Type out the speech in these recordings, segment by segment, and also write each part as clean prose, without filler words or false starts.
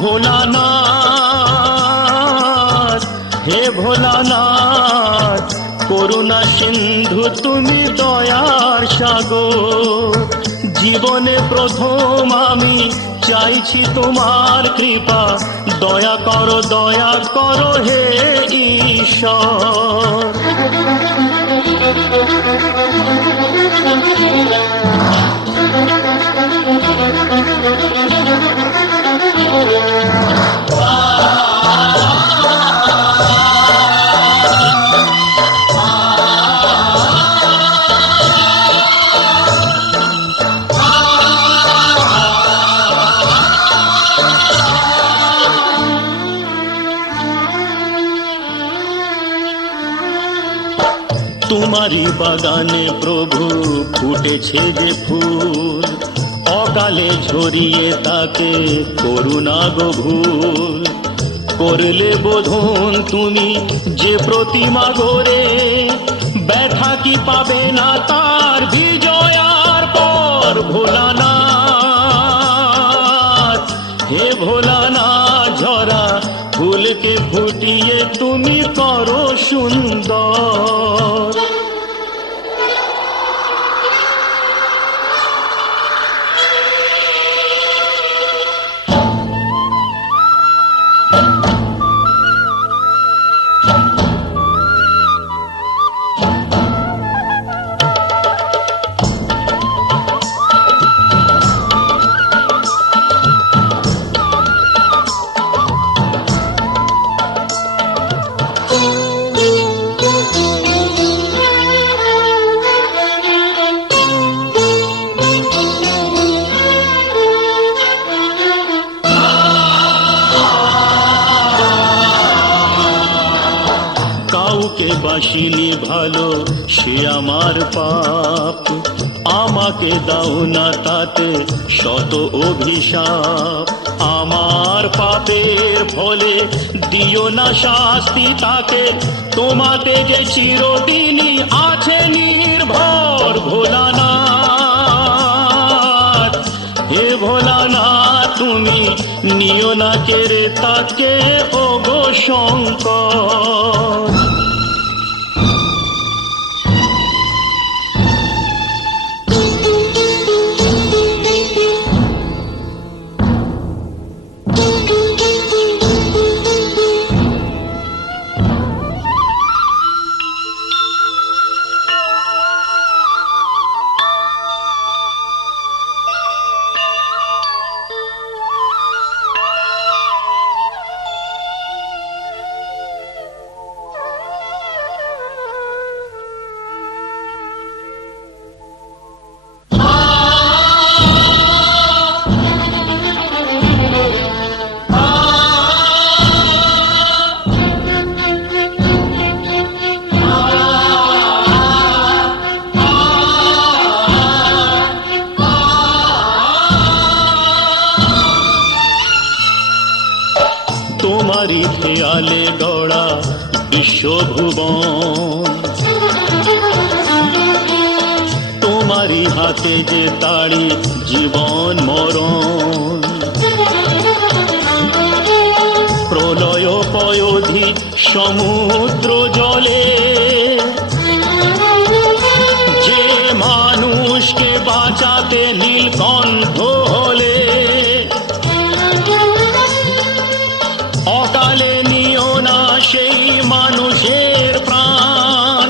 ভোলানাথ, হে ভোলানাথ, করুণা সিন্ধু তুমি দয়ার সাগর। জীবনে প্রথম আমি চাইছি তোমার কৃপা, দয়া করো হে ঈশ্বর। তোমারি বাগানে প্রভু ফুটেছে যে ফুল, অকালে ঝরিয়ে তাকে করুণা গো ভুল। করলে বোধন তুমি যে প্রতিমা গড়ে, ব্যথা কি পাবে না তার বিজয়ার পর। ভোলানাথ, হে ভোলানাথ, ঝরা ফুলকে ফুটিয়ে তুমি করো সুন্দর। কাউকে বাসিনি ভালো সে আমার পাপ, আমাকে দাও না তাতে শত অভিশাপ। আমার পাপের ফলে দিও না শাস্তি তাকে, তোমাতে যে চিরদিনই আছে নির্ভর। ভোলানাথ, হে ভোলানাথ, তুমি নিও না কেড়ে তাকে ও গো শঙ্কর। তোমারি খেয়ালে গড়া বিশ্বভুবন, তোমারি হাতে যে তাড়ি জীবন মরণ। প্রলয় পয়োধি সমুদ্র জলে যে মানুষকে বাঁচাতে নীলকণ্ঠ হলে, অকালে নিও না সেই মানুষের প্রাণ।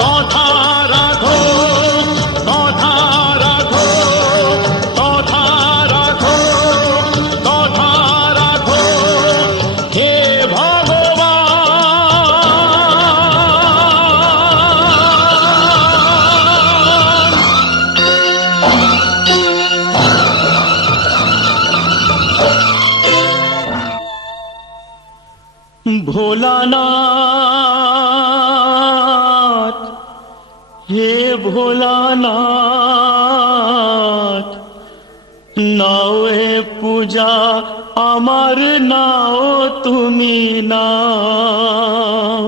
কথা রাখো, কথা রাখো, কথা রাখো, কথা রাখো, হে ভগবান। ভোলানাথ, হে ভোলানাথ, নাও এ পূজা আমার, নাও তুমি নাও।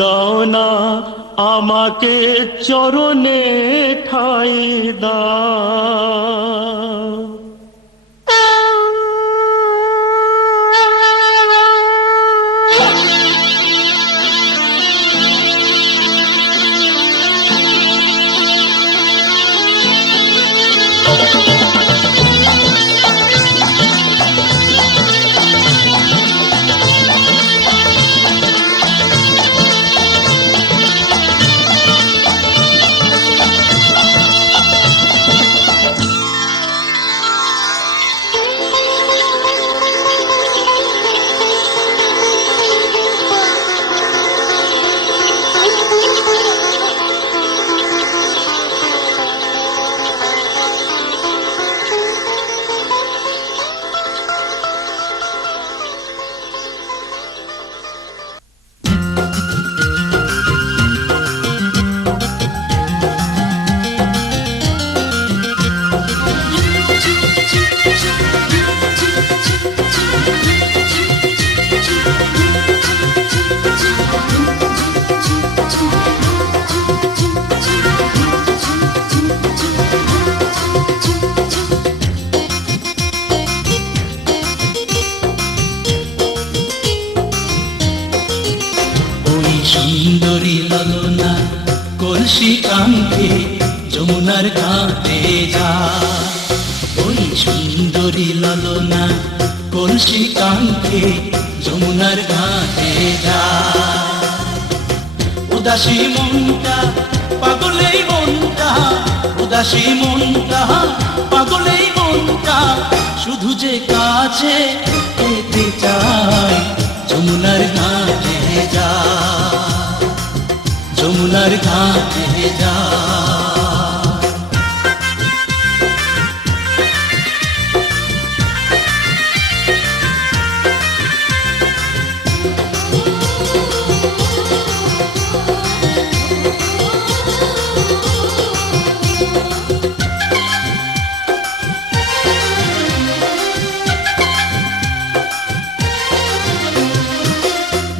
দাও না আমাকে চরণে ঠাঁই দাও। সুন্দরী ললনা কলসি কাঙ্ক্ষে যমুনার ঘাটে যা। ওই সুন্দরী ললনা কলসি কাঙ্ক্ষে যমুনার ঘাটে যা। উদাসী মনটা পাগলেই মনটা, উদাসী মনটা পাগলেই মনটা, শুধু যে কাছে পেতে চায় যমুনার ঘাটে যা, যমুনার ঘাটে যা।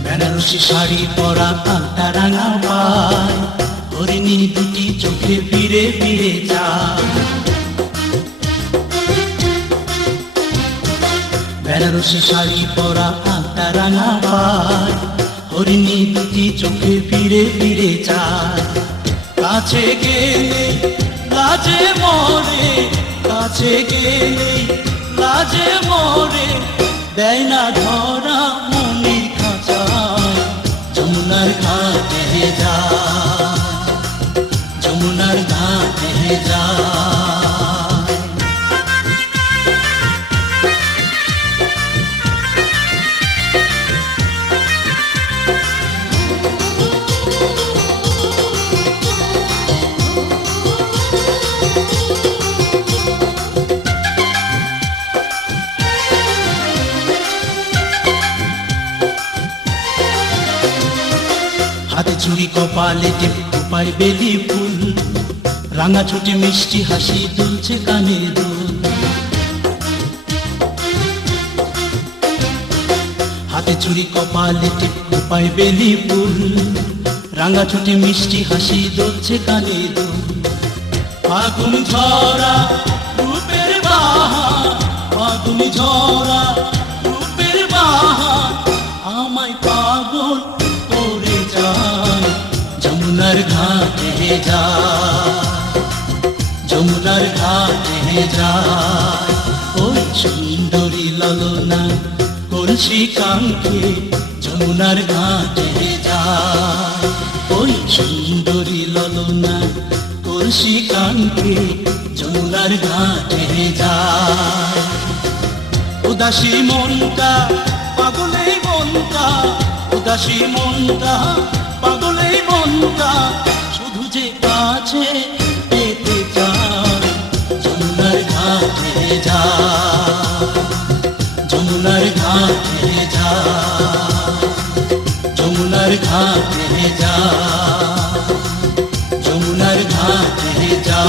বেনারসি শাড়ি পরা আলতা রাঙা পায়, হরিণী দুটি চোখে ফিরে ফিরে যায়। বেনারসি শাড়ি পরা আলতা রাঙা পায়, হরিণী দুটি চোখে ফিরে ফিরে যায়। কাছে গেলে লাজে মরে, কাছে গেলে লাজে মরে, দেয় না ধরা মনির খাঁচায় যমুনার ঘাটে যা, যমুনার ঘাটে যা। হাতে চুড়ি কপালে টিপ উপায় বেলি ফুল, রাঙা ছুটি মিষ্টি হাসি দুলছে কানে দুল। হাতে চুড়ি কপালে টিপ উপায় বেলি ফুল, রাঙা ছুটি মিষ্টি হাসি দুলছে কানে দুল। ফাগুন ঝরা রূপের বাহার, ফাগুন ঝরা রূপের বাহার, আমায় পাগল করে যায় যমুনার ঘাটে যা, যমুনার ঘাটে যায়। ওই সুন্দরী ললনা কলসি কাঙ্ক্ষে যমুনার ঘাটে যায়। ওই সুন্দরী ললনা কলসি কাঙ্ক্ষে যমুনার ঘাটে যায়। উদাসী মনটা পাগলেই মনটা, উদাসী মনটা পাগলেই মনটা, শুধু যে কাছে পেতে চায় যমুনার ঘাটে যা, যমুনার ঘাটে যা, যমুনার ঘাটে যা, যমুনার ঘাটে যা।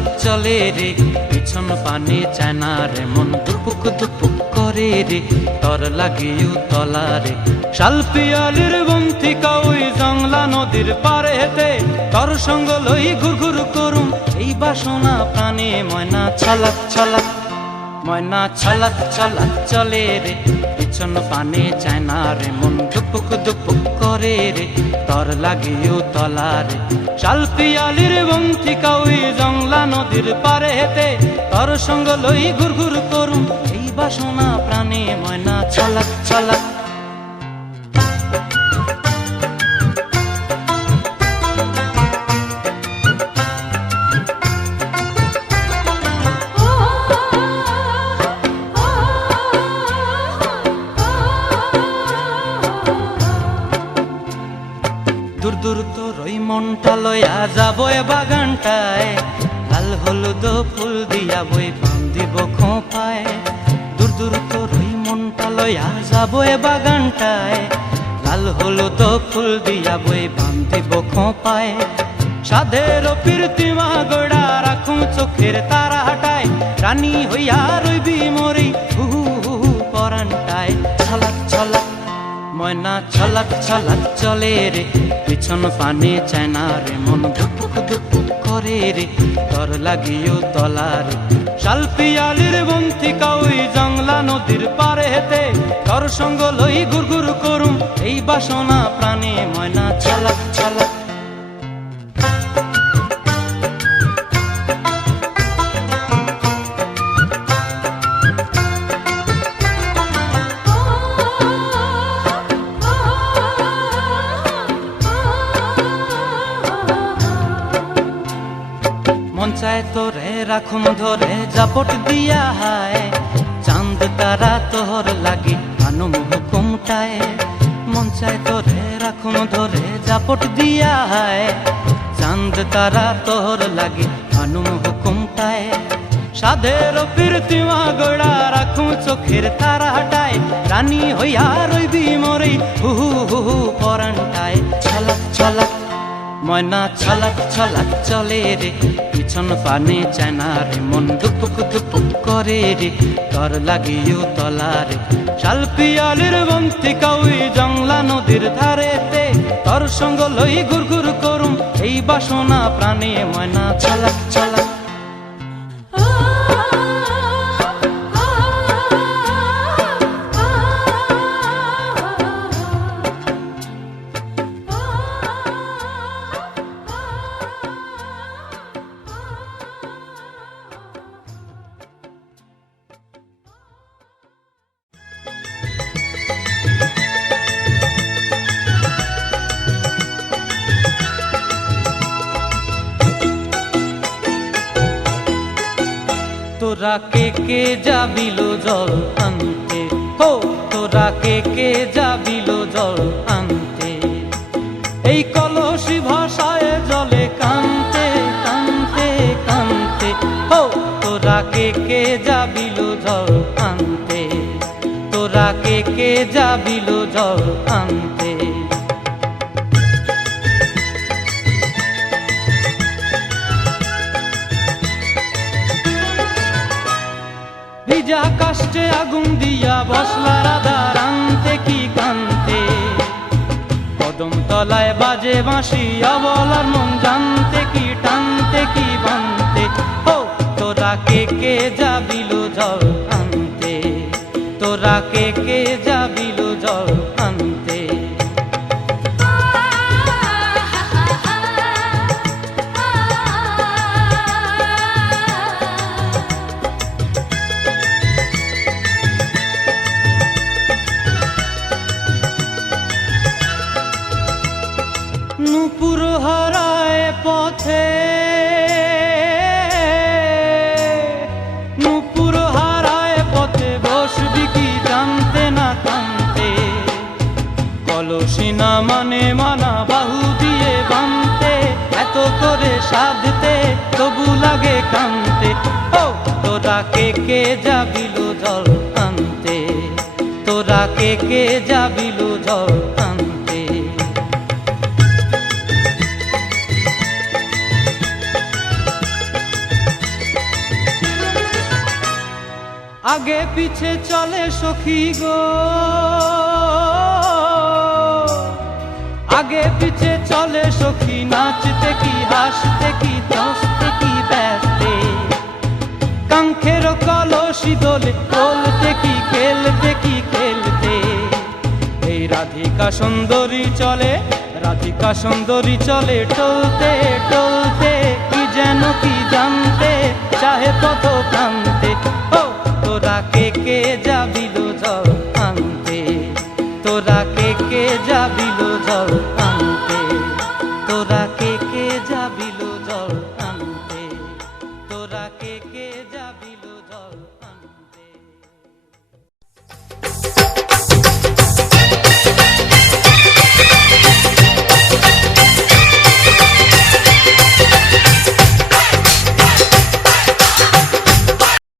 ছলাক চলে রে, পিছন পানে চায় না রে মন দুপুক দুপুক করে রে, তর লাগিও তলা রে। শালপিয়ালির বন্থিকা ওই জংলা নদীর পারে হেতে, তর সঙ্গ লই ঘুর ঘুর করুম এই বাসনা প্রাণে। ময়না ছলাক ছলাক, ময়না ছলাক ছলাক চলে রে, পিছন পানে চায় না রে মন দুপুক দুপুক করে রে, তর লাগিও তলা রে। শালপিয়ালির বন্থিকা ওই জংলা নদীর পারে হেতে, তর সঙ্গ লই ঘুর ঘুর করুম এই বাসনা প্রাণে। ময়না ছলাক ছলাক। দূর দূর তোর ওই মনটা লইয়া যাবো এ বাগানটায়, লাল হলুদ ফুল দিয়া বই বান্ধিব খোঁপায়। দূর দূর তোর ওই মনটা লইয়া যাবো এ বাগানটায়, লাল হলুদ ফুল দিয়া বই বান্ধিব খোঁপায়। সাধের প্রীতিমা গোড়া রাখুম চোখের তারা হাটায়, রানী হইয়া রইবি মরি হু হু হু পরানটায়। ছলাক ছলাক, ময়না ছলাক ছলাক চলে রে, পিছন পানে চায় না রে মন দুপুক দুপুক করে রে, তর লাগিও তলা রে। শালপিয়ালির বন্থিকা ওই জংলা নদীর পারে হেতে, তর সঙ্গ লই ঘুর ঘুর করুম এই বাসনা প্রাণে। ময়না ছলাক ছলাক। মন চায় তোরে রাখুম ধরে জাপট দিয়া হায়, চাঁদ তারা তোর লাগি আনুম হুকুমটায়। মন চায় তোরে রাখুম ধরে জাপট দিয়া হায়, চাঁদ তারা তোর লাগি আনুম হুকুমটায়। সাধের প্রীতিমা গোড়া রাখুম চোখের তারা হাটায়, রানী হইয়া রইবি মরি হু হু হু হু পরানটায়। ছলাক ছলাক, ময়না ছলাক ছলাক চলে রে, পিছন পানে চায় না রে মন দুপুক দুপুক করে রে, তর লাগিও তলা রে। শালপিয়ালির বন্থিকা ওই জংলা নদীর ধারেতে, তর সঙ্গ লই ঘুর ঘুর করুম এই বাসনা প্রাণে। ময়না ছলাক ছলাক। তোরা কে কে যাবিল জল আনতে, হো তোরা কে কে যাবিল জল আনতে, এই কলসি ভাষায় জলে কানতে কানতে কানতে। হো তোরা কে কে যাবিল জল আনতে, তোরা কে কে যাবিল জল আনতে। ভিজা কাষ্টে আগুন দিয়া বসলা রাধা রানতে কি কানতে, কদম তলায় বাজে বাঁশি অবলার মন জানতে কি টানতে কি বানতে। ও তোরা কে কে যাবিল জল আনতে, তোরা কে কে যাবিল জল আনতে। নূপুর হারায় পথে, নূপুর হারায় পথে বসবি কি জানতে না কানতে, কলসি না মানে মানা বাহু দিয়ে বানতে, এত করে সাধতে তবু লাগে কানতে। ও তোরা কে কে যাবিল জল আনতে, তোরা কে কে যাবিল জল আনতে। আগে পিছে চলে সখী গো, আগে পিছে চলে সখী, নাচতে কি হাসতে কি দোস্তে কি ব্যস্তে, কাঙ্ক্ষের কলসি দোলে বলতে কি খেলতে কি খেলতে। এই রাধিকা সুন্দরী চলে, রাধিকা সুন্দরী চলে টলতে টলতে, কি যেন কি জানতে চাহে পথ প্রান্তে। ও তোরা কে কে যাবিল জল আনতে, তোরা কে কে যাবিল জল আনতে, তোরা কে কে যাবিল জল আনতে, তোরা কে কে যাবি।